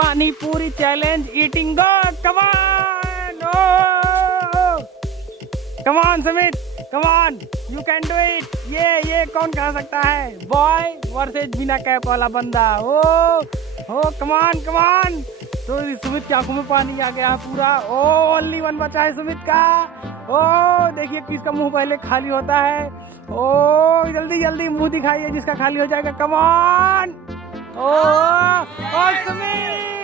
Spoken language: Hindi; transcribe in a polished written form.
पानी puri challenge eating go, come on, come on Sumit, come on, you can do it. ये कौन खा सकता है? बॉय वर्सेज बिना कैप वाला बंदा। ओ कमान कमान। तो सुमित की आंखों में पानी आ गया पूरा। ओ ओनली वन बचा है सुमित का। ओ देखिए किसका मुंह पहले खाली होता है। ओ जल्दी जल्दी मुंह दिखाइए जिसका खाली हो जाएगा। कमान। ओ सुमित